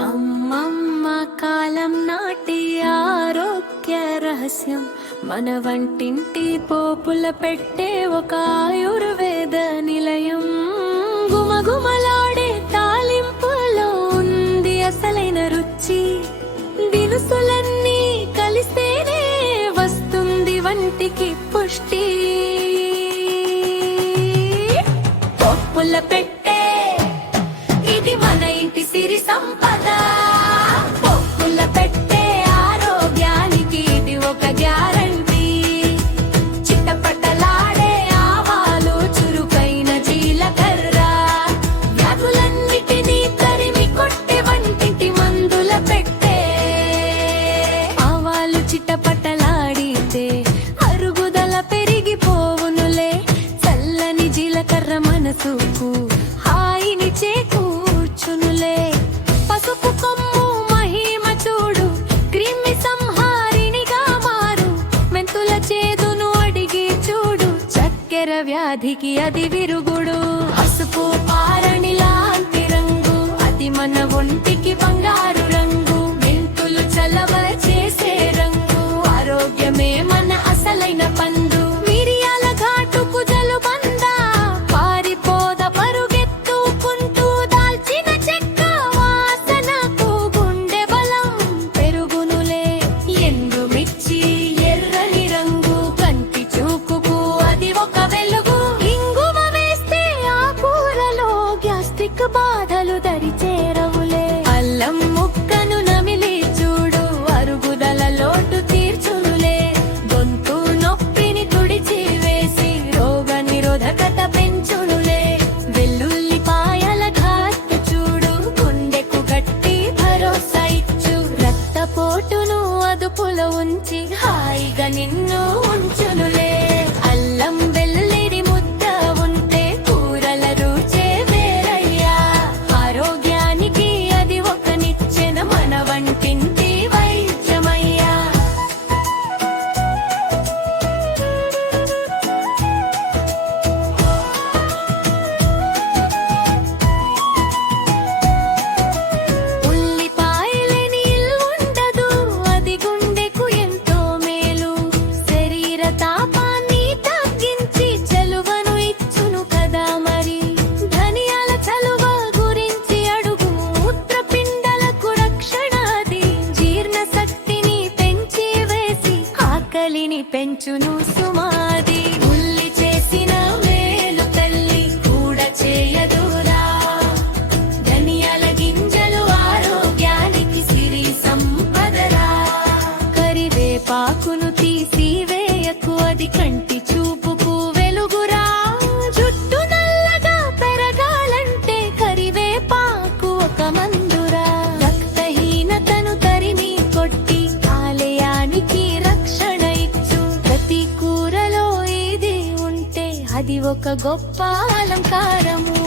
అమ్మమ్మ కాలం నాటి ఆరోగ్య రహస్యం మన వంటింటి పోపుల పెట్టే ఒక ఆయుర్వేద నిలయం. గుమగుమలాడే తాలింపులో ఉంది అసలైన రుచి. దినుసులన్నీ కలిస్తేనే వస్తుంది వంటికి పుష్టి. పోపుల పెట్టే ఇది మన ఇంటి సిరి సంపద. పోపుల పెట్టే ఆరోగ్యానికి ఇది ఒక గ్యారంటీ. చిట్టపట్టలాడే ఆవాలు, చురుకైన జీలకర్ర వ్యాధులన్నిటినీ తరిమి కొట్టే వంటింటి మందుల పెట్టే. ఆవాలు చిట్టపట్టలాడితే అరుగుదల పెరిగిపోవునులే. చల్లని జీలకర్ర మనసుకు హాయిని చేకూర్చునులే. పసుపు కొమ్ము మహిమ చూడు, క్రిమి సంహారిణిగా మారు. మెంతుల చేదును అడిగి చూడు, చక్కెర వ్యాధికి అది విరుగుడు. పసుపు పారణి లాంటి రంగు, అది మన ఒంటికి బంగారు రంగు. మెంతులు చలవ చేసే రంగు, ఆరోగ్యమే మన అసలైన పండు. మిరియాల ఘాటుకు జలుబందా పారిపోద పరుగెత్తుకుంటూ. దాల్చిన చెక్క వాసనకు గుండె బలం పెరుగునులే. ఎండుమిర్చి ఎర్రని రంగు, కంటి చూపుకు అది ఒక వెలుగు. ఇంగువ వేస్తే ఆ కూరలో గ్యాస్ట్రిక్ బాధలు దరిచేరవులే. అల్లం ముక్కను నమిలి చూడు, అరుగుదల లోటు తీర్చునులే. గొంతు నొప్పిని తుడిచి వేసి రోగ నిరోధకత పెంచునులే. వెల్లుల్లిపాయల ఘాటు చూడు, గుండెకు గట్టి భరోసా ఇచ్చు. రక్తపోటును అదుపులో ఉంచి హాయిగా నిన్ను ఉంచునులే. అల్లం వెల్లుల్లి ముద్ద ఉంటే కూరల రుచే వేరయ్యా. ఆరోగ్యానికి అది ఒక నిచ్చెన, మన వంటింటి వైద్యమయ్యా. ఉల్లిపాయలేని ఇల్లు ఉండదు, అది గుండెకు ఎంతో మేలు. శరీర తాపాన్ని తగ్గించి చలువను ఇచ్చును కదా మరి. ధనియాల చలువ గురించి అడుగు, మూత్రపిండాలకు రక్షణ అది. జీర్ణ శక్తిని పెంచి వేసి ఆకలిని పెంచును సుమాది. ఉల్లి చేసిన మేలు తల్లి కూడా చేయదురా. ధనియాల గింజలు ఆరోగ్యానికి సిరి సంపదరా. కరివేపాకును తీసి వేయకు, అది కంటి చూపుకు వెలుగురా. జుట్టు నల్లగా పెరగాలంటే కరివేపాకు ఒక మందురా. రక్తహీనతను తరిమి కొట్టి ఆలయానికి రక్షణ ఇచ్చు. ప్రతి కూరలో ఇది ఉంటే అది ఒక గొప్ప అలంకారము.